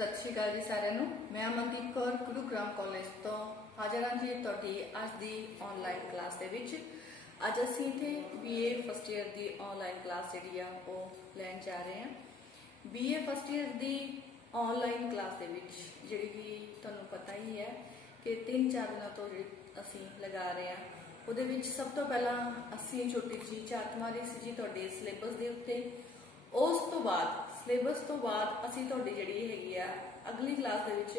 सत श्री अकाल जी सारिਆਂ ਨੂੰ। मैं अमनदीप कौर गुरुग्राम कॉलेज तो हाजिर हाँ जी तुहाडी अज दी ऑनलाइन क्लास दे विच। अज असीं इत्थे BA फस्ट ईयर दी ऑनलाइन क्लास जिहड़ी आ ओह लैण जा रहे हैं। BA फस्ट ईयर दी ऑनलाइन क्लास दे विच जिहड़ी कि तुहानूं पता ही है कि 3-4 दिनों तो असीं लगा रहे हैं। ਉਹਦੇ ਵਿੱਚ ਸਭ ਤੋਂ ਪਹਿਲਾਂ ਅਸੀਂ ਛੋਟੀ ਜਿਹੀ ਝਾਤ ਮਾਰੀ ਸੀ ਜੀ ਤੁਹਾਡੇ ਸਿਲੇਬਸ ਦੇ ਉੱਤੇ। ਉਸ ਤੋਂ ਬਾਅਦ ਸਿਲੇਬਸ ਤੋਂ ਬਾਅਦ ਅਸੀਂ ਤੁਹਾਡੀ ਜਿਹੜੀ ਹੈਗੀ ਆ ਅਗਲੀ ਕਲਾਸ ਦੇ ਵਿੱਚ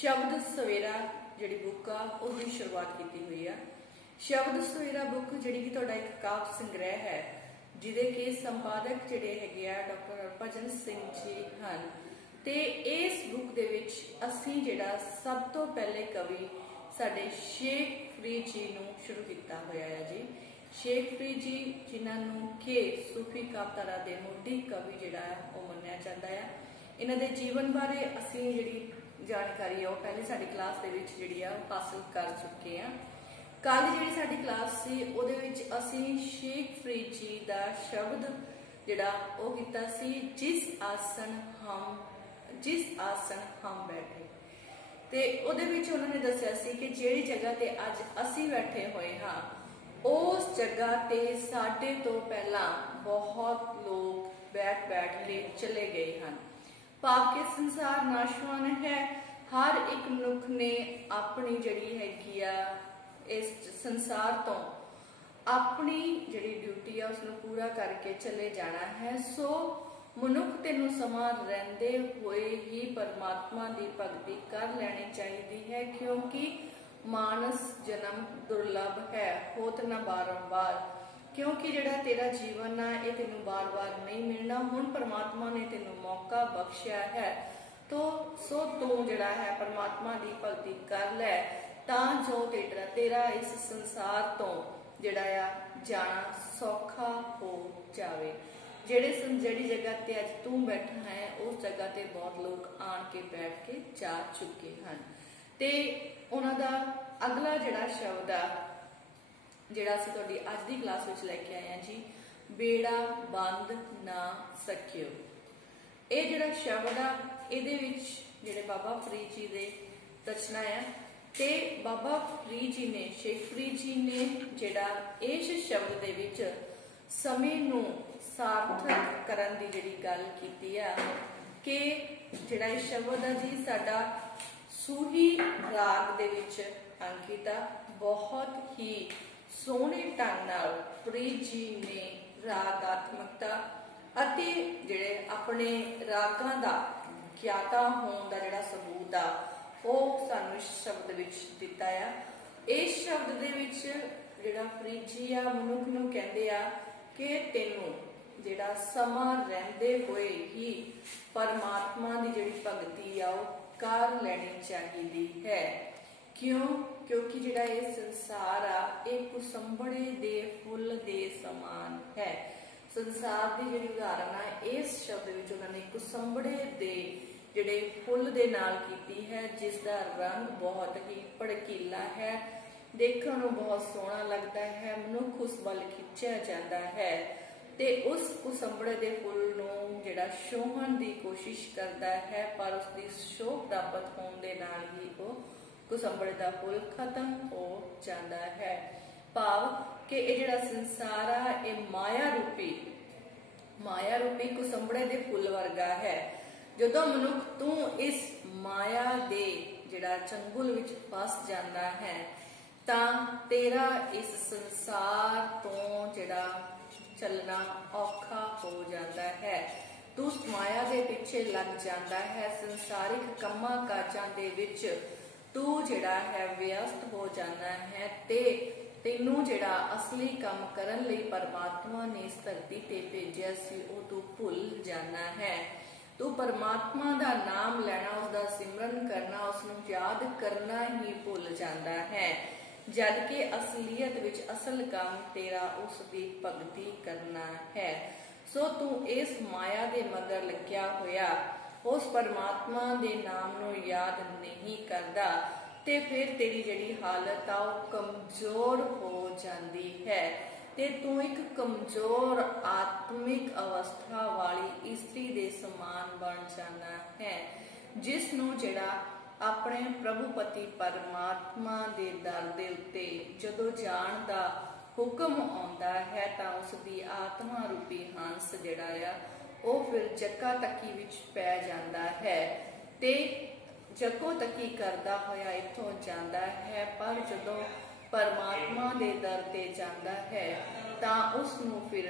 ਸ਼ਬਦ ਸਵੇਰਾ ਜਿਹੜੀ ਬੁੱਕ ਆ ਉਸ ਦੀ ਸ਼ੁਰੂਆਤ ਕੀਤੀ ਹੋਈ ਆ। ਸ਼ਬਦ ਸਵੇਰਾ ਬੁੱਕ ਜਿਹੜੀ ਕਿ ਤੁਹਾਡਾ ਇੱਕ ਕਾਵਿ ਸੰਗ੍ਰਹਿ ਹੈ ਜਿਹਦੇ ਕਿ ਸੰਪਾਦਕ ਜਿਹੜੇ ਹੈਗੇ ਆ ਡਾਕਟਰ ਹਰਭਜਨ ਸਿੰਘ ਜੀ ਹਨ। ਤੇ ਇਸ ਬੁੱਕ ਦੇ ਵਿੱਚ ਅਸੀਂ ਜਿਹੜਾ ਸਭ ਤੋਂ ਪਹਿਲੇ ਕਵੀ ਸਾਡੇ शेख फरीद जी ਨੂੰ ਸ਼ੁਰੂ ਕੀਤਾ ਹੋਇਆ ਹੈ ਜੀ। शेख फरीद जी जिन्होंने कि सूफी कावधारा के मोटी कवि जिहड़ा है वो मन्निया जाता है। इन्हां दे जीवन बारे असीं जिहड़ी जानकारी है वो पहले साडी क्लास दे विच जिहड़ी आ हासिल कर चुके हैं। कल जिहड़ी साडी क्लास सी उहदे विच असीं शेख फरीद जी दा शब्द जिहड़ा वो कीता सी जिस आसन हम बैठे। ते उहदे विच उन्होंने दस्सिया सी कि जिहड़ी जगह ते अज असीं बैठे होए हाँ उस जगह ते साडे तो पहला बहुत लोग बैठ के चले गए हैं। भाव के संसार नाशवान है। हर एक मनुख ने अपनी जिहड़ी हैगी आ इस संसार तो अपनी जिहड़ी ड्यूटी है उसनूं पूरा करके चले जाना है। सो मनुख तेनू समा रहिंदे होए ही परमात्मा की भगती कर लैनी चाहिए है, क्योंकि मानस जन्म दुर्लभ है होत न बारंबार। क्योंकि जिहड़ा तेरा जीवन है ये तेनू बार बार नहीं मिलना। हुण परमात्मा ने तेनू मौका बख्शिया है तो सो तू जिहड़ा है परमात्मा की भगती कर लै तां जो तेरा इस संसार तो जिहड़ा आ जाना सौखा हो जावे। जिहड़ी जगह ते अज तू बैठा है उस जगह ते बहुत लोग आन के बैठ के जा चुके हैं। ते उन्हां दा अगला जिहड़ा शब्द आ जिहड़ा असीं तुहाडी अज दी क्लास विच लैके आए हैं जी, बेड़ा बंद ना सकियो। ये जिहड़ा शब्द आ इहदे विच जिहड़े बाबा फरीद जी दे रचना है ते बाबा फरीद जी ने शेख फरीद जी ने जिहड़ा इस शब्द दे विच समय नूं सार्थक करन दी जिहड़ी गल कीती है कि जिहड़ा इस शब्द है जी साडा सूही राग दे विच अंकित आ। बहुत ही सोहणे ढंग नाल फरीद जी ने रागात्मकता अते जिहड़े अपने रागां दा ज्ञाता होण दा जिहड़ा सबूत आ ਉਹ ਸਾਨੂੰ इस शब्द विच दिता है। इस शब्द दे विच जिहड़ा फरीद जी आ मनुख नूं कहंदे आ कि तेनू जिहड़ा समा रहिंदे होए ही परमात्मा की जिहड़ी भगती आ वो कर लैनी चाहिदी है। क्यों? क्योंकि जिहड़ा ये संसार आ एक कुसंबड़े दे फुल दे समान है। संसार की जिहड़ी उदाहरण आ इस शब्द विच उन्होंने कुसंबड़े दे जिहड़े फुल दे नाल कीती है जिसका रंग बहुत ही भड़कीला है, देखने में बहुत सोहना लगता है, मनुख उस वल खिंचिया जाता है ते उस कुसंबड़े दे फुल नूं जिहड़ा छोहण दी कोशिश करता है पर उसकी शोह प्राप्त होने दे नाल ही वो कुसंबड़े दा फुल खत्म हो जाता है। भाव कि ये जिहड़ा संसार आ ये माया रूपी कुसंबड़े दे फुल वर्गा है। जदों मनुख तू इस माया दे जिहड़ा चंगुल विच फस जाता है तां तेरा इस संसार तो जिहड़ा चलना औखा हो जाता है। तू उस माया दे पीछे लग जाता है। संसारिक कम्मां काजां दे विच तू जिहड़ा है व्यस्त हो जाना है ते तेनू जिहड़ा असली काम करन लई परमात्मा ने इस धरती ते भेजिया सी ओह तू भुल जाना है। तू परमात्मा दा नाम लेना, उसका सिमरन करना, उसनूं याद करना ही भुल जाता है, जबकि असलीयत विच असल काम तेरा उसकी भगती करना है। सो तू इस माया दे मगर लग्या होया उस परमात्मा दे नाम नूं याद नहीं करदा ते फिर तेरी जिहड़ी हालत आ वो कमजोर हो जाती है ते तू एक कमजोर आत्मिक अवस्था वाली स्त्री दे समान बन जाना है। जिस नूं जिहड़ा अपने प्रभुपति परमात्मा दे दर दे उत्ते जदों जाण दा हुक्म आउंदा है तां उस दी आत्मा रूपी हंस जिहड़ा आ ਉਹ फिर जक्का तक्की विच पै जांदा है ते जक्को तक्की करदा होया इत्थों जांदा है। पर जदों परमात्मा दे दर ते जांदा है तां उस नूं फिर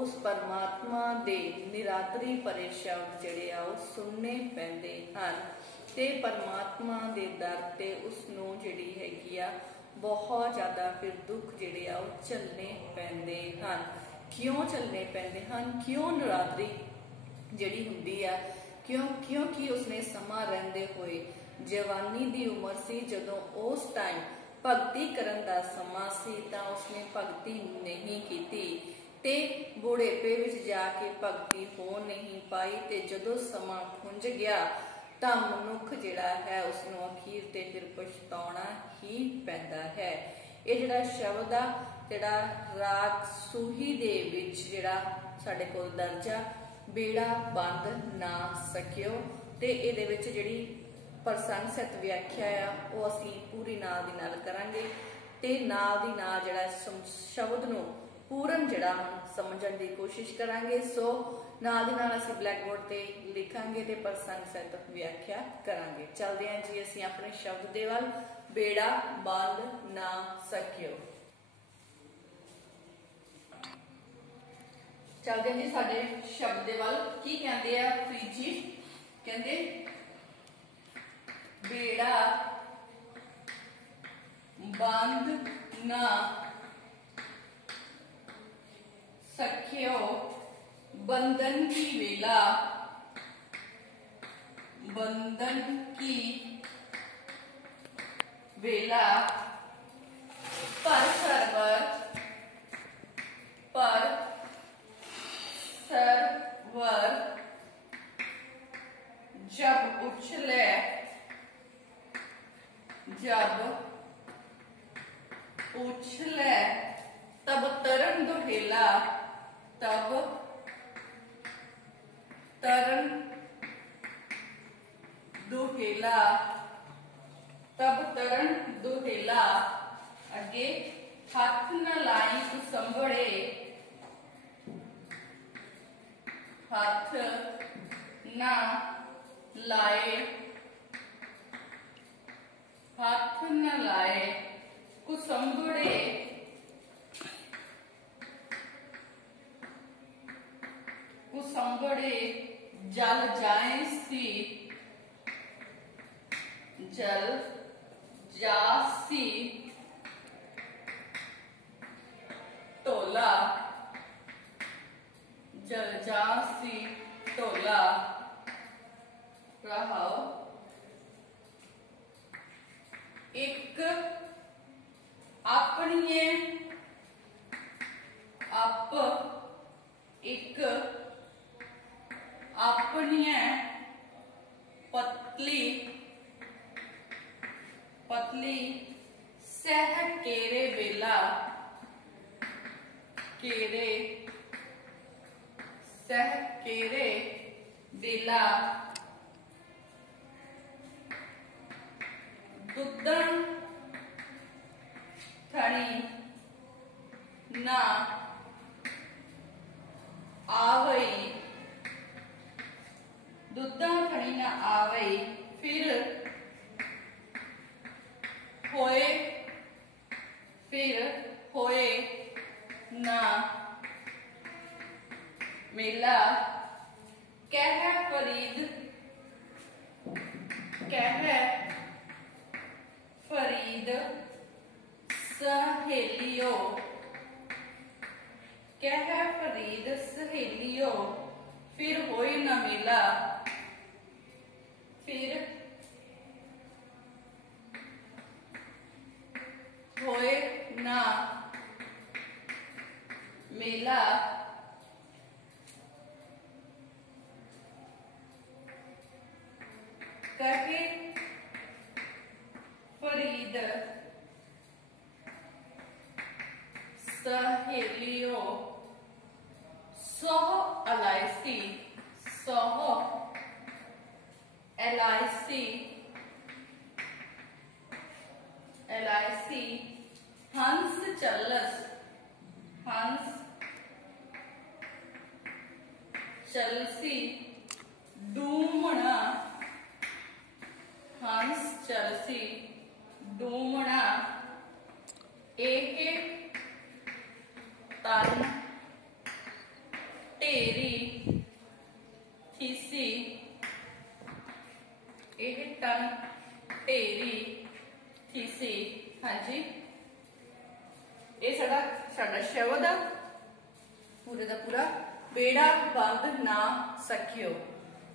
उस परमात्मा दे निरादरी भरे शब्द जिहड़े आ ਉਹ सुनने पैंदे हन ते परमात्मा दे दर ते उस नूं जिहड़ी हैगी आ बहुत ज़्यादा फिर दुख जिहड़े आ ਉਹ झलने पैंदे हन। क्यों झलने पैंदे हन? क्यों निरादरी जिहड़ी हुंदी आ क्योंकि उसने समा रहिंदे होए जवानी दी उमर सी जदों उस टाइम भगती करन दा समा सी तां उसने भगती नहीं कीती ते बुढ़ेपे विच जाके भगती हो नहीं पाई ते जदों समा खुंज गया तां मनुख जिहड़ा है उसनूं अखीर ते फिर पछताउणा ही पैंदा है। ये जिहड़ा शब्द आ जिहड़ा राग सूही दे विच जिहड़ा साडे कोल दर्जा बेड़ा बंद ना सकियो ते इहदे विच जिहड़ी प्रसंग सहित व्याख्या आ वो असीं पूरी नाल दी नाल करांगे ते नाल दी नाल जिहड़ा शब्द नूं पूरन जिहड़ा समझण दी कोशिश करांगे। सो नाल दी नाल असीं ब्लैक बोर्ड ते लिखांगे ते प्रसंग सहित व्याख्या करांगे। चलदे हां जी असीं अपने शब्द दे वल। बेड़ा बंद ना सकियो। चलते जी साडे शब्द दे वल की कहंदे आ फ्रीजी कहंदे बेड़ा बंद ना सकियो बंधन की वेला बंधन की वेला पर सरवर जब उछले तब तरन दुहेला तब तरन दुहेला तब तरन दुहेला अगे हाथ न लाई संभड़े हाथ ना लाए हाथ न लाए कुसंबड़े कुसंबड़े जल जाए सी जल जासी तोला जल जासी तोला रहाओ एक अपनी अप एक अपनी पतली पतली सह केरे बेला केरे सह केरे बेला दुदन थणी ना आवई दुदन थणी ना आवई फिर होए ना मेला कह फरीद सहेलियो कह फरीद सहेलियो फिर होए ना मेला फिर होए ना मेला कहे फरीद सहेलियो सोह अलायसी सोह LIC हंस चलसी डूमना हंस चलसी डूमना एह तन ढेरी थीसी एह टन ढेरी थीसी। हाँ जी, ये साडा शब्द आ पूरे का पूरा। बेड़ा बंद ना सकियो,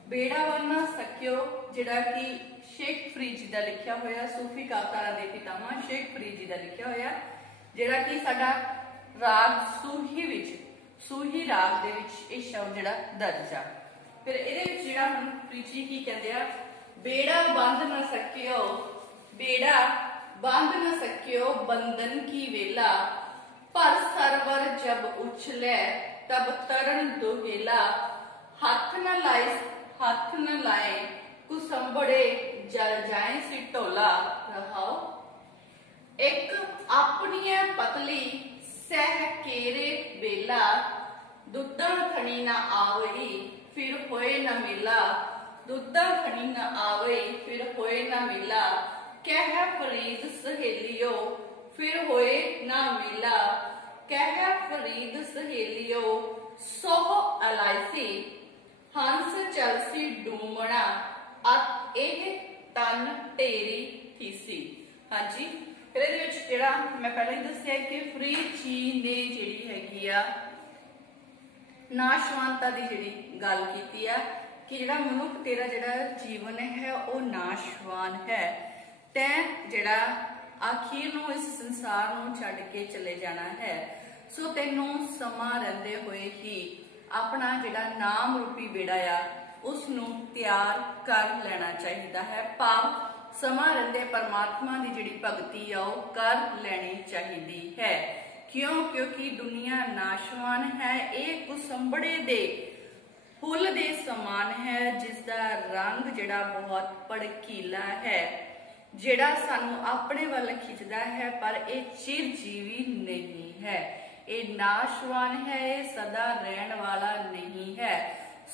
बेड़ा बंद ना सकियो जिहड़ा कि शेख फरीद जी का लिखिया होया, सूफी कावतारा दे पितामह शेख फरीद जी का लिखिया होया, जिहड़ा कि साडा राग सूही विच, सूही राग दे विच ये शब्द जिहड़ा दर्ज आ। फिर इहदे विच जिहड़ा हुण फरीद जी की कहंदे आ, बेड़ा बंद ना सकियो, बेड़ा बंद न सकियो बंधन की वेला, पर सरवर जब उछले तब तरन दुहेला, हाथ न लाए कुसंबड़े जल जाए सी ढोला। रहाओ एक अपनी पतली सह केरे बेला, दुद्धन खनी न आवई फिर होए न मिला, दुद्धन खनी न आवई फिर होए न मिला, कह फरीद सहेलियो फिर होए ना मिला, कह फरीद सहेलियो सोह LIC हंस चलसी डूमना अत एह तन ढेरी थीसी। हाँ जी, फिर इहदे विच जिहड़ा मैं पहले ही दस्सिया कि फरीद जी ने जिहड़ी हैगी आ नाशवानता की जिहड़ी गल कीती आ कि जिहड़ा मनुख तेरा जिहड़ा जीवन है वो नाशवान है, तैं जिहड़ा आखिर नूं इस संसार नूं छड्ड के चले जाना है। सो तैनूं समा रहिंदे होए ही अपना जिहड़ा नाम रूपी बेड़ा आ उसनूं तैयार कर लेना चाहिदा है, भाव समा रहिंदे परमात्मा की जिहड़ी भगती आ वो कर लेनी चाहिदी है। क्यों? क्योंकि दुनिया नाशवान है, एक कुसंबड़े दे फुल दे समान है जिसका रंग जिहड़ा बहुत भड़कीला है, जिहड़ा सानू अपने वाल खिंचदा है, पर यह चिरजीवी नहीं है, ये नाशवान है, ये सदा रहन वाला नहीं है।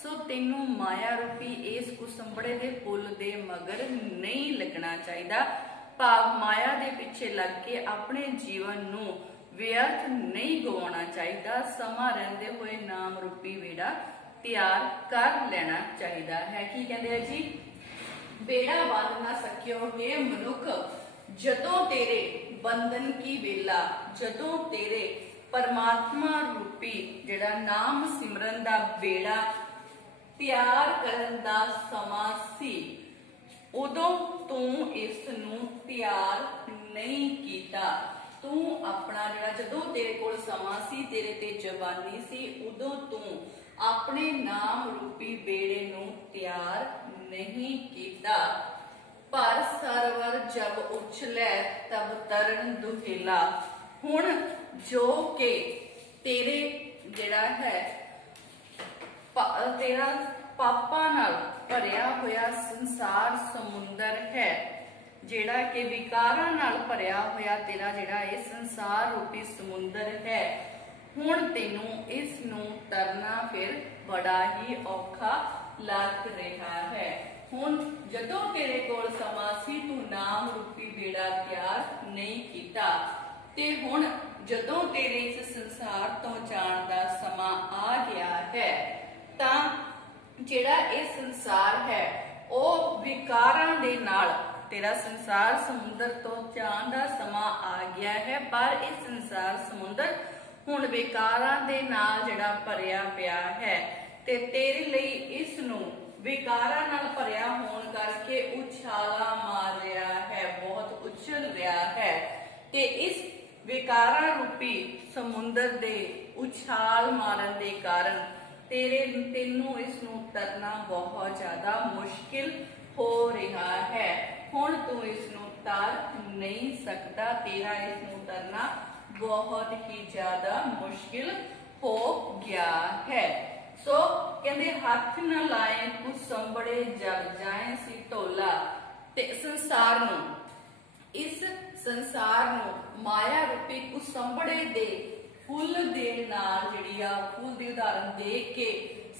सो तेनू माया रूपी इस कुसंबड़े दे फुल दे मगर नहीं लगना चाहिदा, भाव माया दे पिछे लग के अपने जीवन नू व्यर्थ नहीं गवाउणा चाहिदा, समा रहिंदे होए नाम रूपी बेड़ा तैयार कर लेना चाहिदा है। की कहंदे आ जी, बेड़ा बंद ना सकियो हे मनुख जदों तेरे बंधन की वेला, जदों तेरे परमात्मा रूपी जिहड़ा नाम सिमरन दा बेड़ा तैयार करन दा समा सी, उदों तू इस नूं तैयार नहीं कीता। तू अपना जिहड़ा जदों तेरे कोल समा सी, तेरे ते जवानी सी, उदों तू अपने नाम रूपी बेड़े नूं तैयार नहीं कीता, पर सरवर जब उछले तब तरन दुहेला। हुण जो के तेरे जिहड़ा है तेरा पापा नाल भरिया होया संसार समुंदर है, जिहड़ा कि विकारां नाल भरिया होया तेरा जिहड़ा ये संसार रूपी समुंदर है, हुण तैनूं इस नूं तरना फिर बड़ा ही औखा लग रहा है। हुण जदों तेरे कोल समा सी तू नाम रूपी बेड़ा तैयार नहीं कीता, ते हुण जदों तेरे इस संसार तो जाण दा समा आ गया है, तां जिहड़ा ये संसार है वो विकारां दे नाल तेरा संसार समुंदर तो जाण दा समा आ गया है, पर इस संसार समुंदर हुण विकारां दे नाल जिहड़ा भरिया पिया है, ते तेरे लई इस नूं विकारां नाल भरिया होण करके उछाला मार रहा है, बहुत उछल रहा है, ते इस विकारां रूपी समुंदर दे उछाल मारन दे कारण तेनू इस नूं तरना बहुत ज्यादा मुश्किल हो रहा है। हुण तू इस नूं तर नहीं सकता, तेरा इस नूं तरना बहुत ही ज्यादा मुश्किल हो गया है। सो कहते हथ न लाए कुसंबड़े जग जाए सी ढोला। ते संसार नूं, इस संसार नूं माया रूपी कुसंबड़े दे फुल दे नाल जिहड़ी आ फुल दी उदाहरण दे के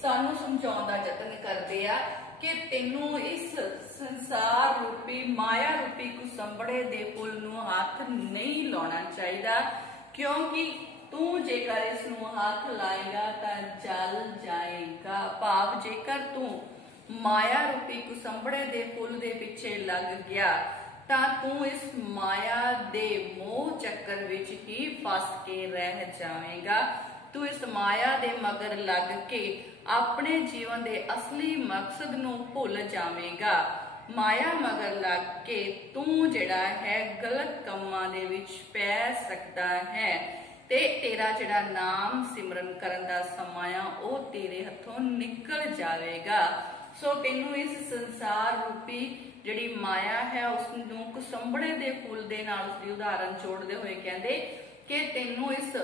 सानू समझाउण दा यतन करदे आ कि तेनू इस संसार रूपी माया रूपी कुसंबड़े दे फुल नूं हाथ नहीं लाउणा चाहिदा, क्योंकि तू जेकर इसनूं हाथ लाएगा तां जल जाएगा। भाव जेकर तू माया रूपी कुसंबड़े दे फुल दे पिछे लग गया तां तू इस माया दे मोह चक्कर विच ही फस के रह जावेगा। तू इस माया दे मगर लग के अपने जीवन दे असली मकसद नूं भुल जावेगा। माया मगर लग के तू जिहड़ा है गलत कम्मां दे विच पै सकदा है ते तेरा जिहड़ा नाम सिमरन करन दा समां आ ओह तेरे हथों निकल जावेगा। सो तेनू इस संसार रूपी जिहड़ी माया है उसनूं कुसंबड़े दे फुल दे नाल उसदी उदाहरण जोड़दे होए कहंदे कि तेनू इस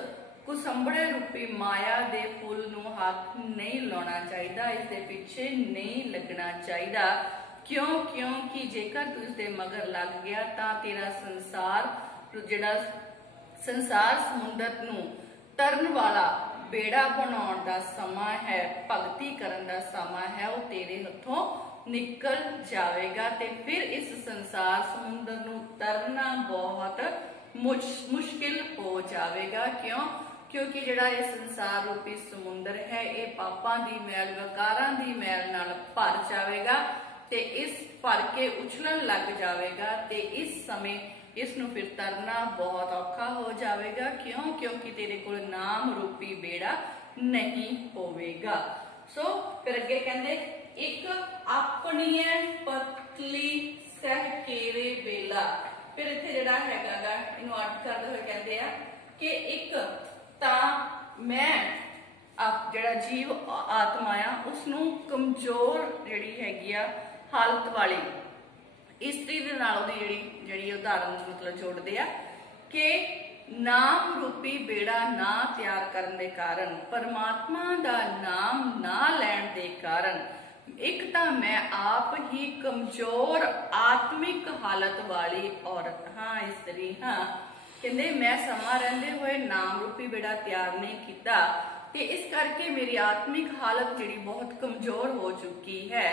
कुसंबड़े रूपी माया दे फुल नूं हाथ नहीं लाउणा चाहिदा, इस दे पिछे नहीं लगना चाहिदा। क्यों? क्योंकि जेकर तू इसदे मगर लग गया तां तेरा संसार जिहड़ा संसार समुंदर नूं तरन वाला बेड़ा बनाउण दा समां है, भगती करन दा समां है, वो तेरे हथों निकल जाएगा। ते फिर इस संसार समुंदर नूं तरना बहुत मुश्किल हो जाएगा। क्यों? क्योंकि जिहड़ा ये संसार रूपी समुंदर है ये पापां दी मैल विकारां दी मैल नाल भर जाएगा ते इस भर के उछलन लग जाएगा ते इस समय इसनूं फिर तरना बहुत औखा हो जाएगा। क्यों? क्योंकि तेरे कोल नाम रूपी बेड़ा नहीं होवेगा। सो फिर अगे कहंदे एक अपनी पतली सह केरे बेला। फिर इत्थे जिहड़ा हैगा इहनूं अर्थ करदे होए कहंदे आ कि एक तां मैं जिहड़ा जीव आत्मा आ उसनूं कमजोर जिहड़ी हैगी आ हालत वाली इस्त्री दे नाल ओहदी जिहड़ी उदाहरण मतलब जोड़दे आ कि नाम रूपी बेड़ा ना तैयार करने दे कारण, परमात्मा दा नाम ना लैण दे कारण एक तां मैं आप ही कमजोर आत्मिक हालत वाली औरत हाँ, इस्त्री हाँ। कहंदे मैं समा रहिंदे होए नाम रूपी बेड़ा तैयार नहीं कीता ते इस करके मेरी आत्मिक हालत जिहड़ी बहुत कमजोर हो चुकी है।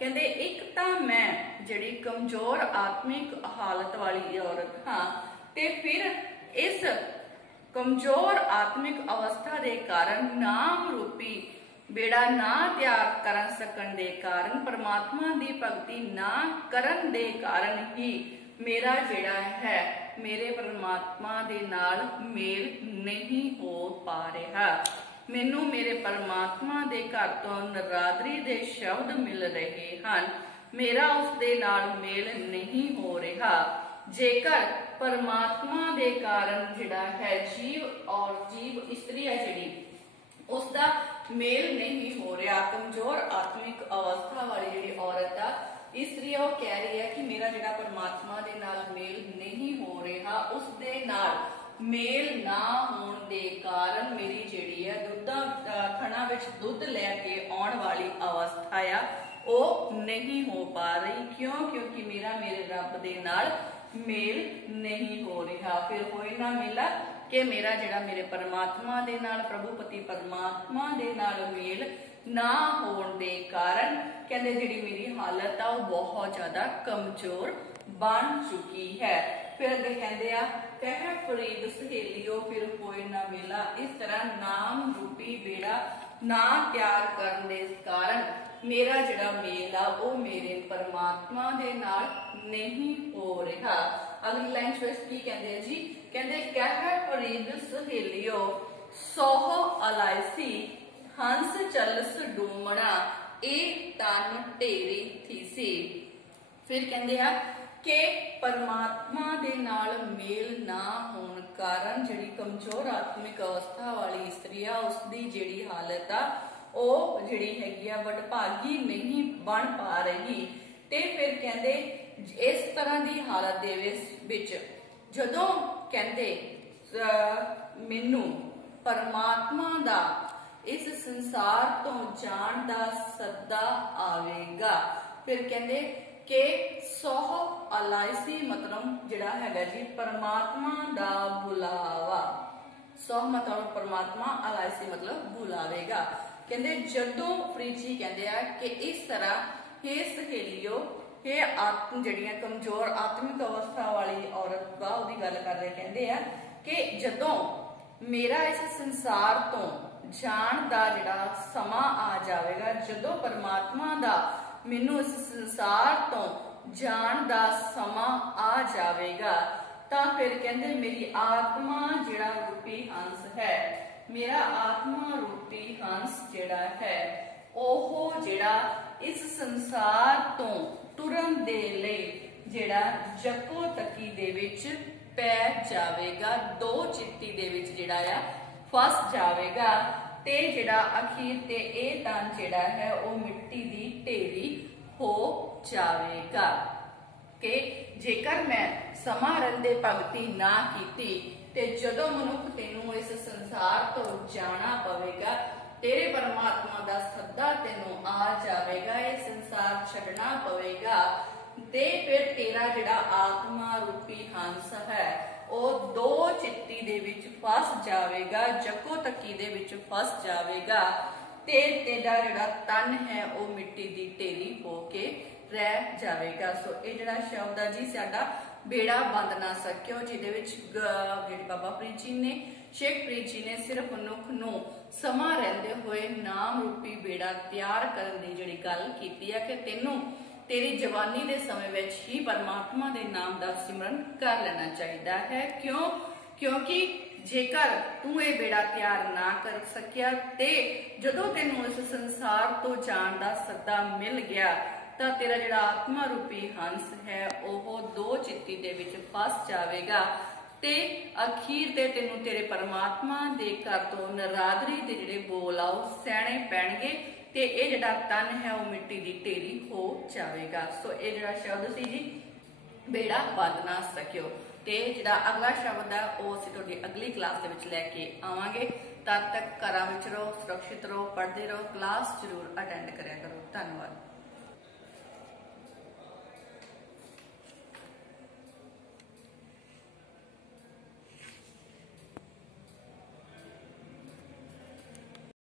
कहंदे एक तां मैं जिहड़ी कमजोर आत्मिक हालत वाली औरत हाँ ते फिर इस कमजोर आत्मिक अवस्था दे कारण नाम रूपी बेड़ा ना तैयार कर सकन दे कारण, परमात्मा दी भगती ना करन दे कारण ही मेरा जिहड़ा है मेरे परमात्मा दे नाल मेल नहीं हो पा रहा। मैनू मेरे परमात्मा दे घर तो नरादरी दे शब्द मिल रहे हैं, मेरा उस दे नाल मेल नहीं हो रहा। जेकर परमात्मा दे कारण जिहड़ा है जीव और जीव इस्त्री है जिहड़ी उसका मेल नहीं हो रहा। कमजोर आत्मिक अवस्था वाली जिहड़ी औरत आ इस्त्री वो कह रही है कि मेरा जिहड़ा परमात्मा दे नाल मेल नहीं हो रहा, उस दे नाल मेल ना होने दे कारण मेरी जिहड़ी है दुद्धा थणा विच दुध लैके आउण वाली अवस्था आ वो नहीं हो पा रही। क्यों? क्योंकि मेरा मेरे रब दे नाल मेल नहीं हो रहा। फिर होए ना मिला कि मेरा जिहड़ा मेरे परमात्मा दे नाल प्रभुपति परमात्मा दे नाल मेल ना होने दे कारण कहंदे जिहड़ी मेरी हालत आ वो बहुत ज्यादा कमजोर बन चुकी है। फिर अगे कहंदे आ कह फरीद सहेलियो फिर होए ना मिला। इस तरह नाम रूपी बेड़ा ना तैयार करने दे कारण मेरा जिहड़ा मेल आ वो मेरे परमात्मा दे नाल नहीं हो रहा। अगली लाइन स्पष्ट की कहंदे जी, कहंदे कह फरीद सहेलियो सोह अलायसी हंस चलस डूमना ए तन ढेरी थीसी। फिर कहंदे आ कि परमात्मा दे नाल मेल ना होने कारण जिहड़ी कमजोर आत्मिक अवस्था वाली इस्त्री आ उसदी जिहड़ी हालत आ वो जिहड़ी हैगी आ वडभागी नहीं बन पा रही। ते फिर कहंदे इस तरह की हालत दे विच जदों कहंदे मैनू परमात्मा दा इस संसार तो जाण दा सद्दा आवेगा। फिर कहंदे कि सोह अलाइसी मतलब जिहड़ा हैगा जी परमात्मा दा बुलावा। सोह मतलब परमात्मा, अलाइसी मतलब बुलावेगा। कहंदे जदों फरीद जी कहंदे आ कि इस तरह हे सहेलियो, हे आत्म जिहड़ियां कमजोर आत्मिक अवस्था वाली औरत वा ओहदी गल कर रहे, कहंदे आ कि जदों मेरा इस संसार तो जाण दा जिहड़ा समा आ जावेगा, जदों परमात्मा दा मैनू इस संसार तो जाण दा समा आ जावेगा, तां फिर कहंदे मेरी आत्मा जिहड़ा रूपी हंस है, मेरा आत्मा रूपी हंस जिहड़ा है ओह जिहड़ा इस संसार तो तुरन दे लई जिहड़ा जको तकी दे विच पै जावेगा, दो चित्ती दे विच जिहड़ा आ फस जावेगा ते जिहड़ा अखीर ते ए तन जिहड़ा है वो मिट्टी दी ढेरी हो जावेगा। कि जेकर मैं समा रहिंदे भगती ना कीती ते जदों मनुख तैनू इस संसार तो जाना पवेगा, तेरे परमात्मा दा सद्दा तैनू आ जावेगा, ये संसार छड्डना पवेगा ते फिर तेरा जिहड़ा आत्मा रूपी हंस है वो दो चित्ती दे विच फस जावेगा, जको तकी दे विच फस जावेगा ते तेरा जिहड़ा तन है वो मिट्टी दी ढेरी होके रह जावेगा। सो ये जिहड़ा शब्द है जी साडा बेड़ा बंद ना सकियो, जिहदे विच जिहड़े बाबा फरीद जी ने, शेख फरीद जी ने सिर्फ मनुख नू समा रहिंदे होए नाम रूपी बेड़ा तैयार करन दी जिहड़ी गल कीती है कि तैनू तेरी जवानी दे समय विच ही परमात्मा दे नाम दा सिमरन कर लेना चाहिदा है। क्यों? क्योंकि जेकर तू ये बेड़ा तैयार ना कर सकिया ते जदों तैनू इस संसार तो जाण दा सद्दा मिल गया तां तेरा जिहड़ा आत्मा रूपी हंस है ओह दो चित्ती दे विच फस जावेगा ते अखीर ते तैनू तेरे परमात्मा दे घर तो नरादरी दे जिहड़े बोल आओ सहणे पैणगे ते ये जिहड़ा तन है वो मिट्टी दी ढेरी हो जावेगा। सो ये जिहड़ा शब्द सी जी बेड़ा बंद ना सकियो, ते जिहड़ा अगला शब्द है वो असीं तुहाडी अगली क्लास दे विच लैके आवांगे। तद तक घरां विच रहो, सुरक्षित रहो, पढ़दे रहो, क्लास जरूर अटेंड करिया करो। धन्नवाद।